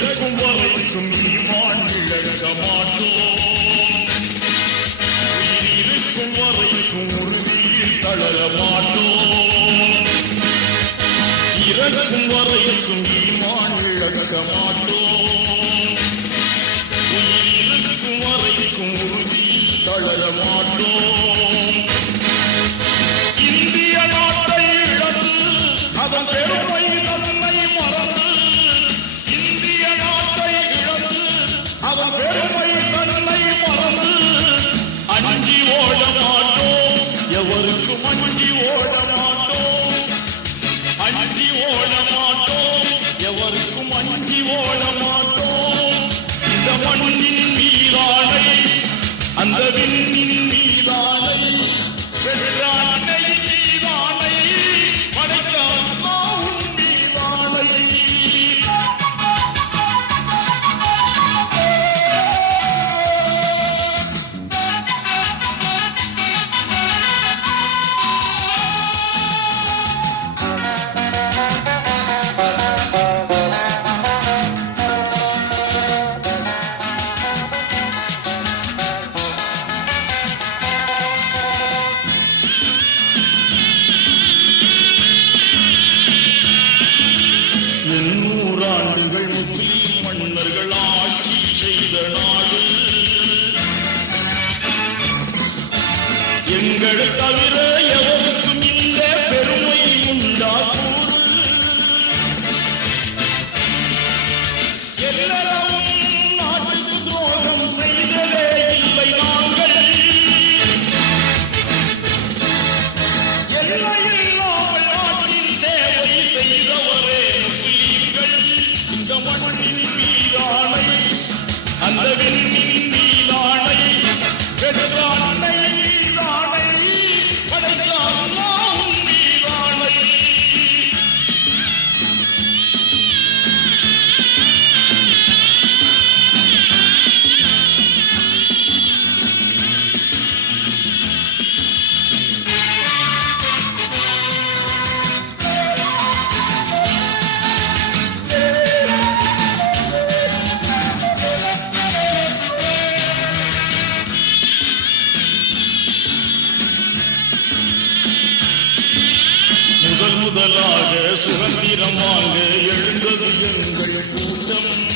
Let's go, let's go, let's go, let's go, Let go, let's libertad y முதலாக சுதந்திரம் வாங்க எழுந்தது எங்கள் கூட்டம்.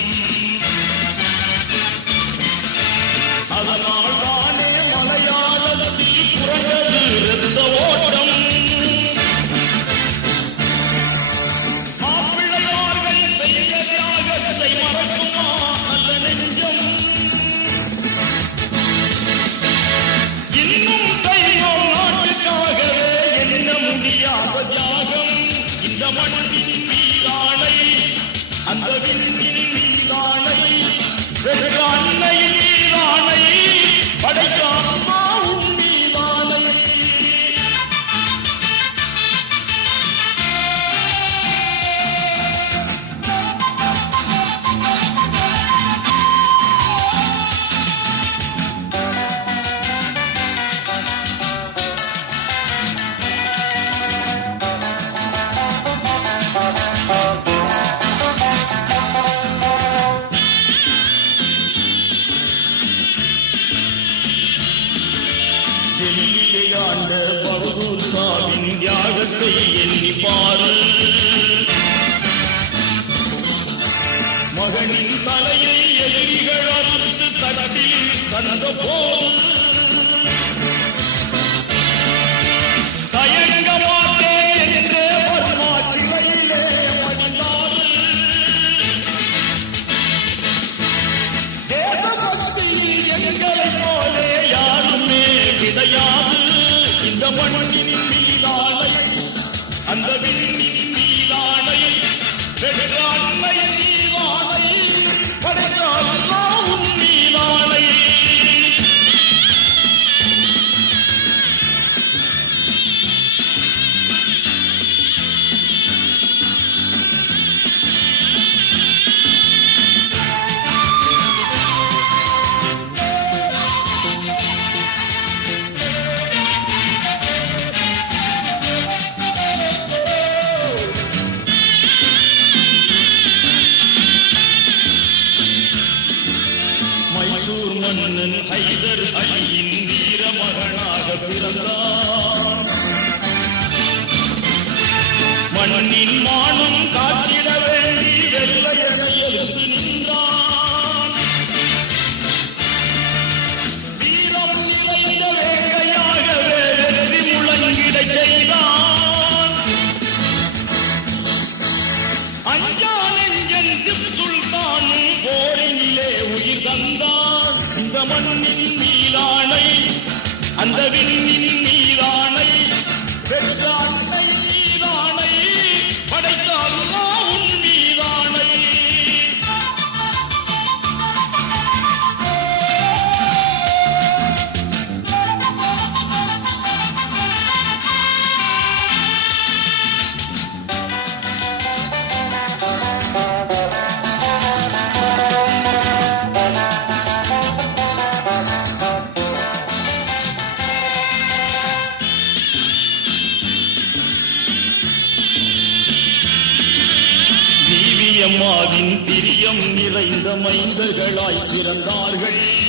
Oh! இந்த மண்ணின் மீதானை அந்த விண்ணின் மைந்திரியம் நிறைந்த மைந்தர்களாய் பிறந்தார்கள்.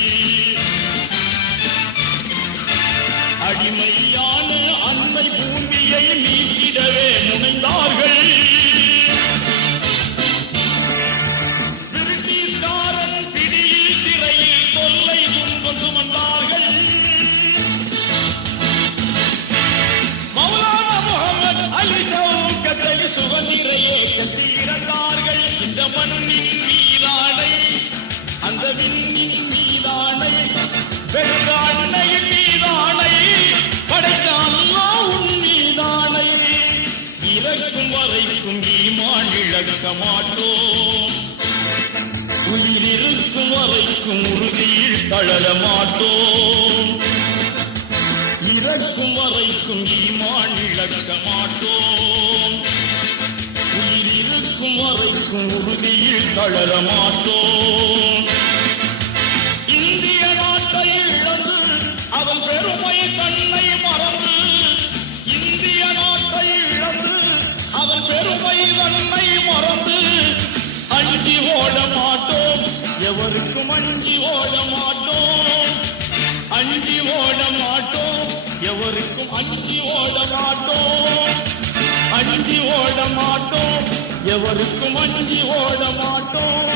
நிற்க மாட்டோம். உயிர் இருக்கும் வரைக்கும் உறுதியில் தளர மாட்டோம். இறக்கும் வரைக்கும் ஈமான் இழக்க மாட்டோம். உயிர் வரைக்கும் உறுதியில் தளர மாட்டோம். எவருக்கும் அஞ்சி ஓட மாட்டோம்.